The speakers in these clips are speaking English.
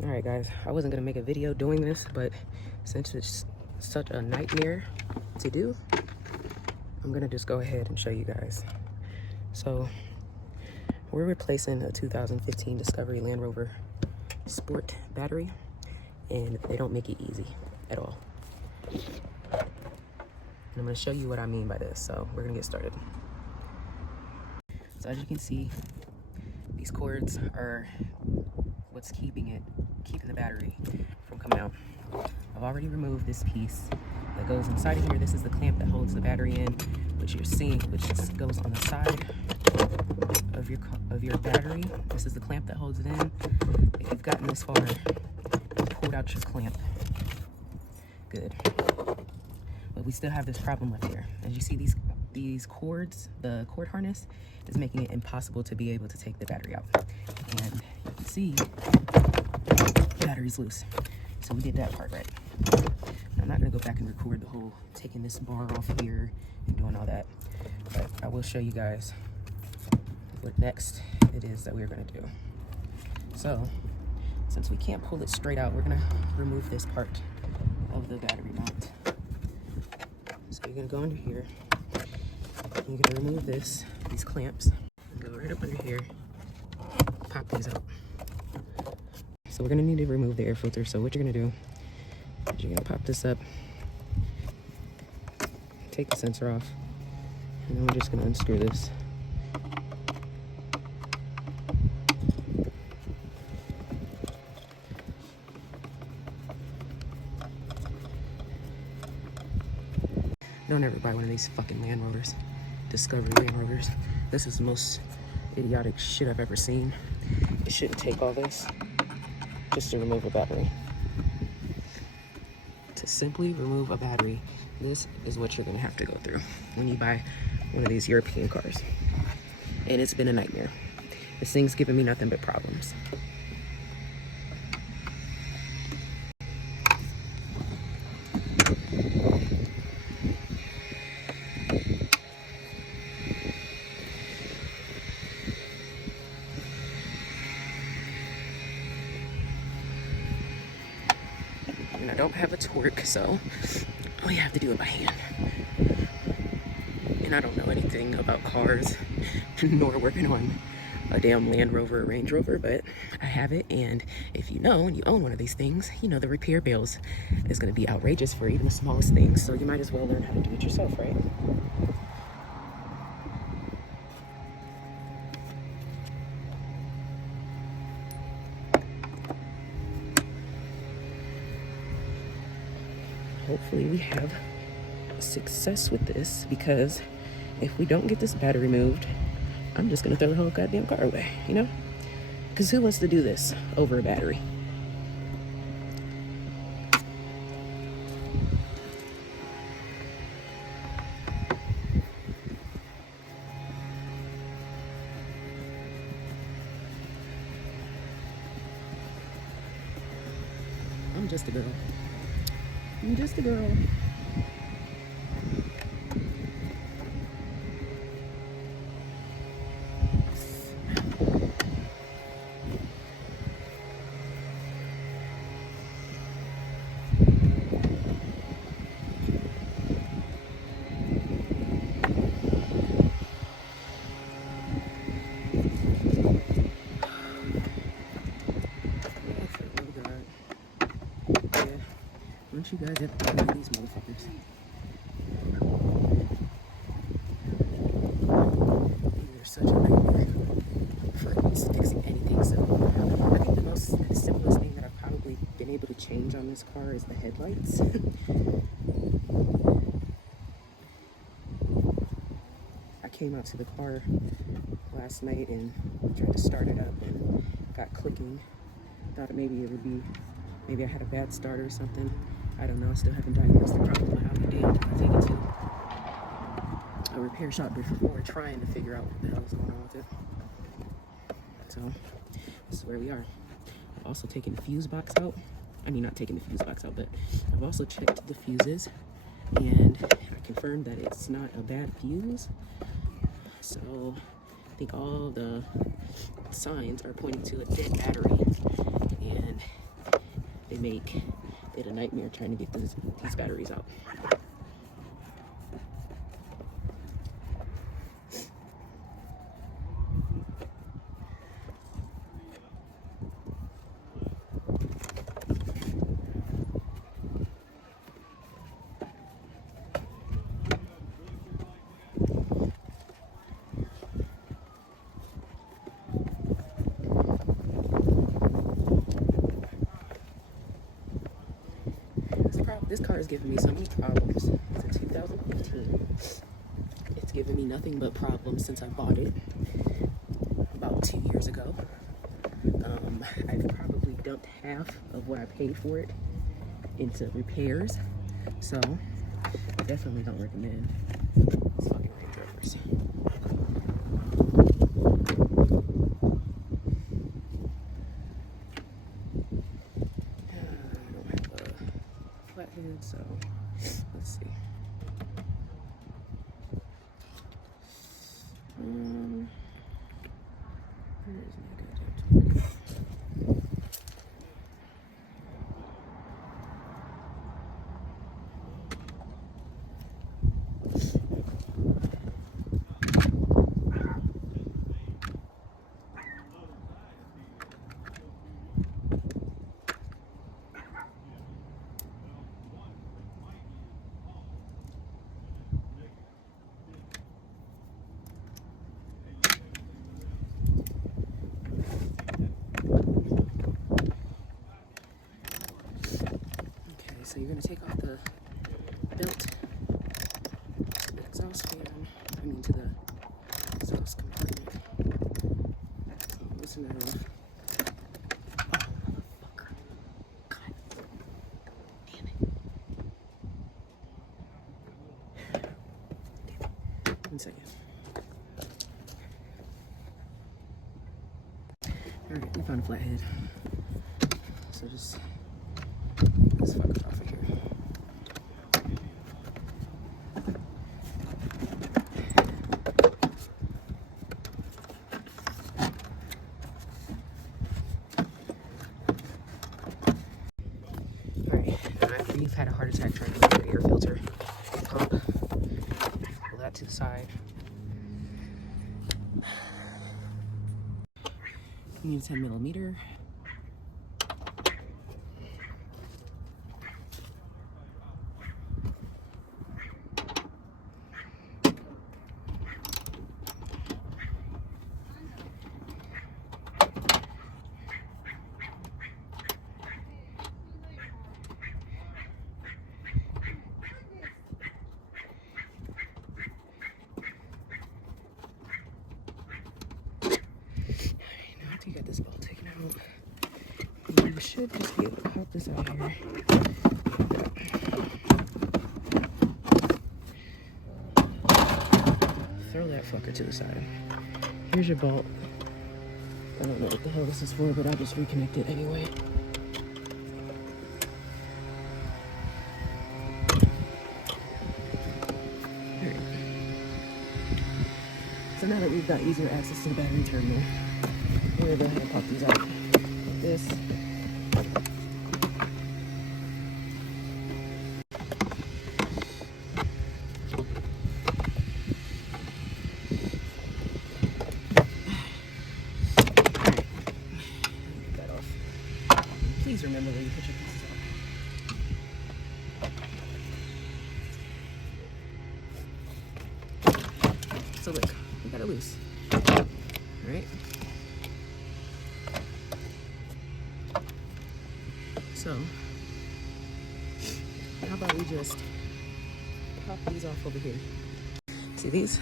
All right, guys, I wasn't gonna make a video doing this, but since it's such a nightmare to do, I'm gonna just go ahead and show you guys. So we're replacing a 2015 Discovery Land Rover Sport battery, and they don't make it easy at all. And I'm gonna show you what I mean by this, so we're gonna get started. So as you can see, these cords are what's keeping the battery from coming out. I've already removed this piece that goes inside of here. This is the clamp that holds the battery in, which you're seeing, which goes on the side of your battery. This is the clamp that holds it in. If you've gotten this far, you pulled out your clamp. Good. But we still have this problem left here. As you see, these cords, the cord harness is making it impossible to be able to take the battery out. And you can see the battery's loose. So we did that part right. I'm not gonna go back and record the whole taking this bar off here and doing all that, but I will show you guys what next it is that we're gonna do. So since we can't pull it straight out, we're gonna remove this part of the battery mount. So you're gonna go under here, and you're gonna remove these clamps, and go right up under here, pop these out. So we're gonna need to remove the air filter. So what you're gonna do is you're gonna pop this up, take the sensor off, and then we're just gonna unscrew this. Don't ever buy one of these fucking Land Rovers, Discovery Land Rovers. This is the most idiotic shit I've ever seen. It shouldn't take all this just to remove a battery. To simply remove a battery, this is what you're gonna have to go through when you buy one of these European cars. And it's been a nightmare. This thing's giving me nothing but problems. And I don't have a torque, so we have to do it by hand. And I don't know anything about cars, nor working on a damn Land Rover or Range Rover, but I have it. And if you know and you own one of these things, you know the repair bills is going to be outrageous for even the smallest things. So you might as well learn how to do it yourself, right? Hopefully we have success with this, because if we don't get this battery removed, I'm just gonna throw the whole goddamn car away, you know? Because who wants to do this over a battery? I'm just a girl. I'm just a girl. Don't you guys ever one of these motherfuckers? You're such a nightmare for fixing anything. So I think the simplest thing that I've probably been able to change on this car is the headlights. I came out to the car last night and tried to start it up and got clicking. Thought maybe I had a bad start or something. I don't know. I still haven't diagnosed the problem, but I'll be damned if I take it to a repair shop before trying to figure out what the hell is going on with it. So this is where we are. I've also taken the fuse box out. I mean, not taking the fuse box out, but I've also checked the fuses, and I confirmed that it's not a bad fuse. So I think all the signs are pointing to a dead battery, and make it a nightmare trying to get these batteries out. This car is giving me so many problems. It's a 2015. It's given me nothing but problems since I bought it about 2 years ago. I've probably dumped half of what I paid for it into repairs, so I definitely don't recommend these fucking Range Rovers. Flathead, so let's see. Where is my goddamn So you're going to take off the belt to the exhaust fan, to the exhaust compartment. Loosen that off. Oh, motherfucker. God damn it. 1 second. Alright, we found a flathead. So just take this fucker off of here. After you've had a heart attack trying to look at the air filter pump, pull that to the side. You need a 10mm. You got this bolt taken out. You should just be able to pop this out here. Throw that fucker to the side. Here's your bolt. I don't know what the hell this is for, but I'll just reconnect it anyway. Alright. So now that we've got easier access to the battery terminal, we're gonna go ahead and pop these out like this. Get that off. Please remember where you put your pieces out. So look, we got it loose. Alright. So, how about we just pop these off over here? See these?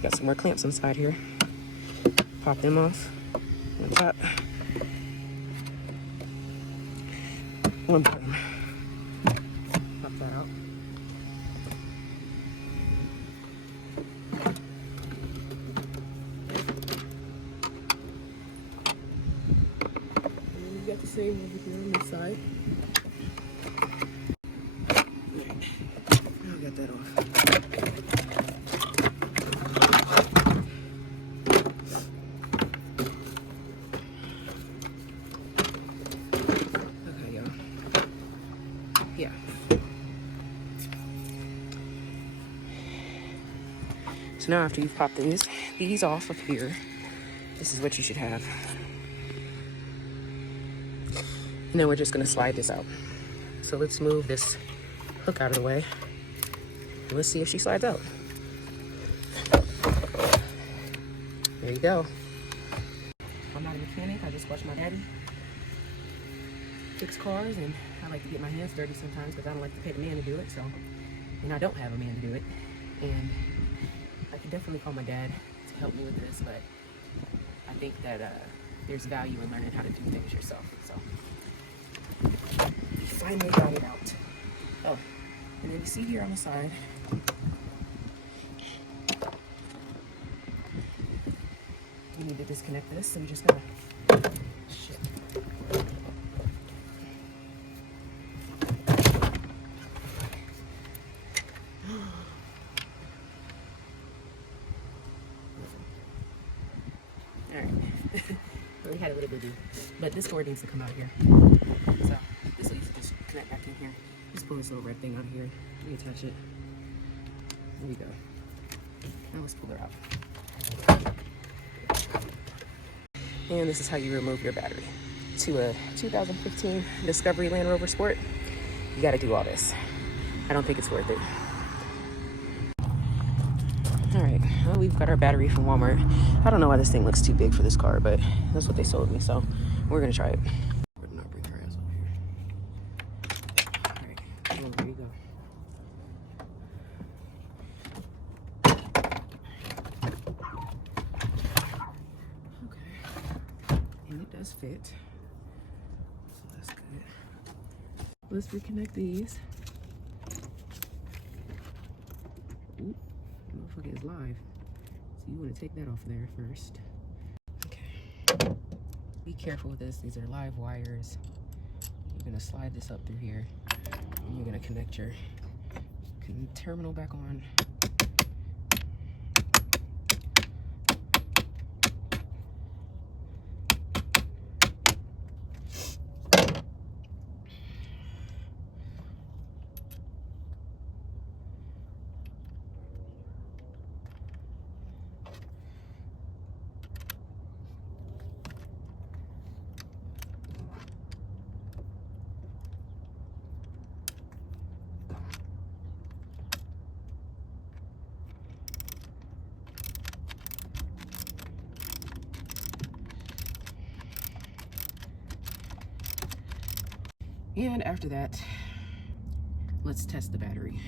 Got some more clamps on the side here. Pop them off. One top. One bottom. Pop that out. And then we've got the same over here on this side. I'll get that off. Yeah. So now after you've popped these off of here, this is what you should have. And then we're just gonna slide this out. So let's move this hook out of the way. And let's see if she slides out. There you go. I'm not a mechanic, I just watch my daddy fix cars, and I like to get my hands dirty sometimes because I don't like to pay the man to do it, so, and I don't have a man to do it. And I could definitely call my dad to help me with this, but I think that there's value in learning how to do things yourself, so. We finally got it out. Oh, and then you see here on the side, we need to disconnect this, so we just gotta, shit. Alright, we had a little bit of, but this cord needs to come out here. So, this needs to just connect back in here. Just pull this little red thing out of here, reattach it. There we go. Now let's pull her out. And this is how you remove your battery. To a 2015 Discovery Land Rover Sport, you gotta do all this. I don't think it's worth it. All right, well, we've got our battery from Walmart. I don't know why this thing looks too big for this car, but that's what they sold me, so we're gonna try it. Better not bring her ass over here. All right, oh, there you go. Okay, and it does fit, so that's good. Let's reconnect these. Oop. Motherfucker is live, so you want to take that off there first. Okay, be careful with this. These are live wires. You're gonna slide this up through here, and you're gonna connect your terminal back on. And after that, let's test the battery.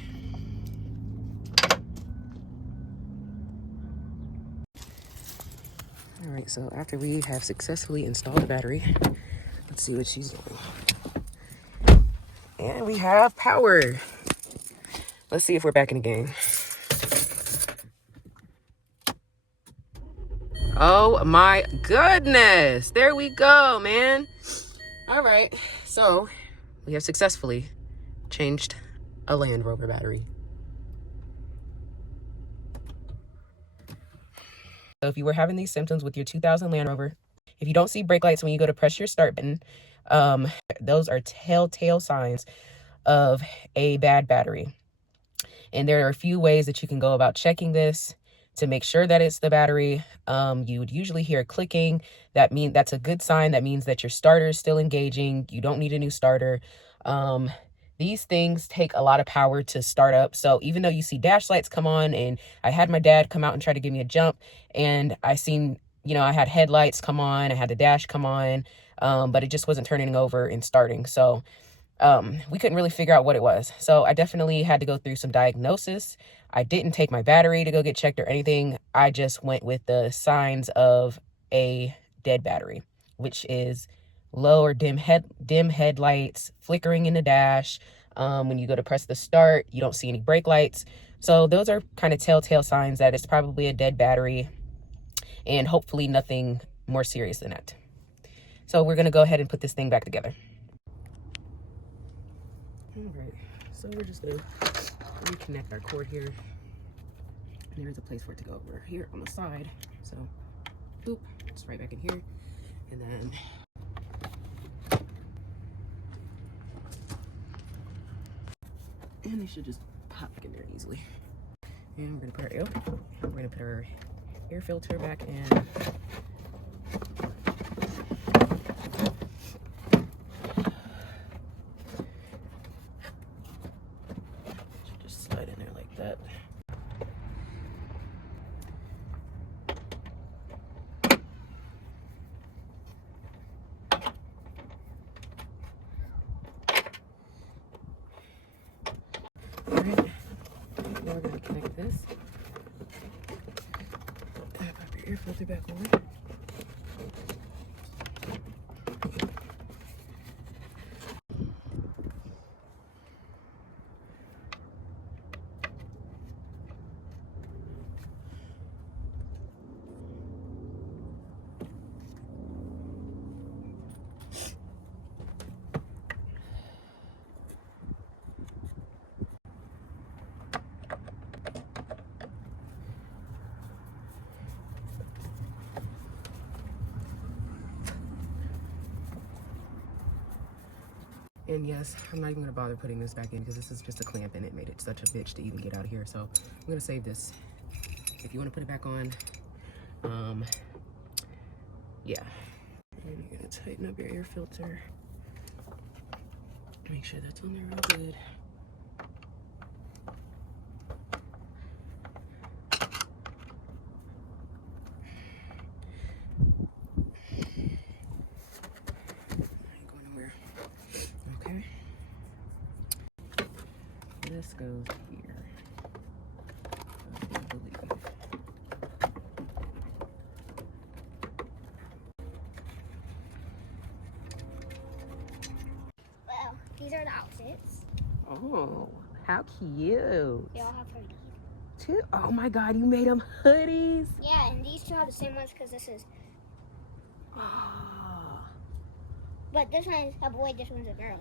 All right, so after we have successfully installed the battery, let's see what she's doing. And we have power. Let's see if we're back in the game. Oh my goodness. There we go, man. All right, so we have successfully changed a Land Rover battery. So if you were having these symptoms with your 2000 Land Rover, if you don't see brake lights when you go to press your start button, those are telltale signs of a bad battery. And there are a few ways that you can go about checking this to make sure that it's the battery. You would usually hear clicking. That's a good sign. That means that your starter is still engaging. You don't need a new starter. These things take a lot of power to start up. So even though you see dash lights come on, and I had my dad come out and try to give me a jump, and I seen, I had headlights come on, I had the dash come on, but it just wasn't turning over and starting. So we couldn't really figure out what it was. So I definitely had to go through some diagnosis. I didn't take my battery to go get checked or anything. I just went with the signs of a dead battery, which is low or dim headlights, flickering in the dash. When you go to press the start, you don't see any brake lights. So those are kind of telltale signs that it's probably a dead battery, and hopefully nothing more serious than that. So we're going to go ahead and put this thing back together. All right, so we're just going to reconnect our cord here. And there's a place for it to go over here on the side. So, boop, it's right back in here. And then And they should just pop back in there easily. And we're gonna put our air filter back in. Should just slide in there like that. Alright, now we're gonna connect this. Pop your air filter back on. And yes, I'm not even gonna bother putting this back in because this is just a clamp and it made it such a bitch to even get out of here. So I'm gonna save this. If you wanna put it back on, yeah. And you're gonna tighten up your air filter. Make sure that's on there real good. Ain't going nowhere. Okay. This goes here. I believe. Well, these are the outfits. Oh, how cute. They all have hoodies. Two. Oh my God, you made them hoodies. Yeah, and these two are the same ones because this is. But this one is a boy, this one's a girl.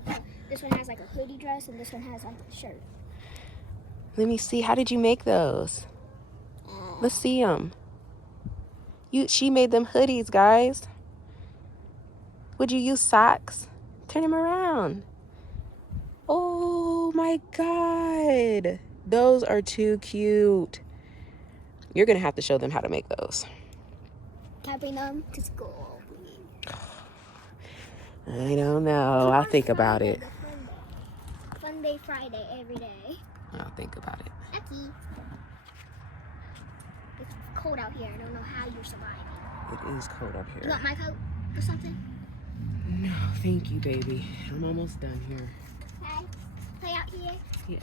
This one has like a hoodie dress, and this one has like a shirt. Let me see. How did you make those? Let's see them. She made them hoodies, guys. Would you use socks? Turn them around. Oh my God. Those are too cute. You're going to have to show them how to make those. Can I bring them to school? I don't know. I'll think about it. Fun day Friday every day. I'll think about it. Lucky. It's cold out here. I don't know how you're surviving. It is cold up here. You want my coat or something? No, thank you, baby. I'm almost done here. Okay. Play out here? Yeah.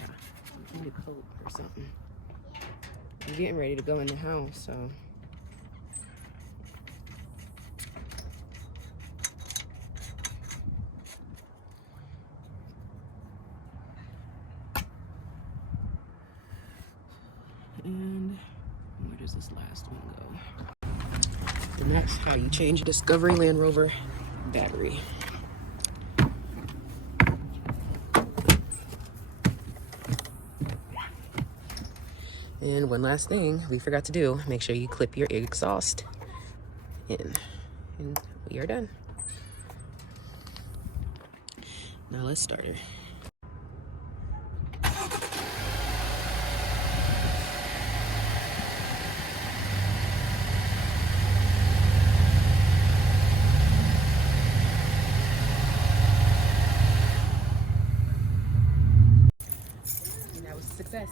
I need a coat or something. I'm getting ready to go in the house, so. And where does this last one go? And that's how you change a Discovery Land Rover battery. And one last thing we forgot to do, make sure you clip your exhaust in. And we are done. Now let's start her. And that was a success.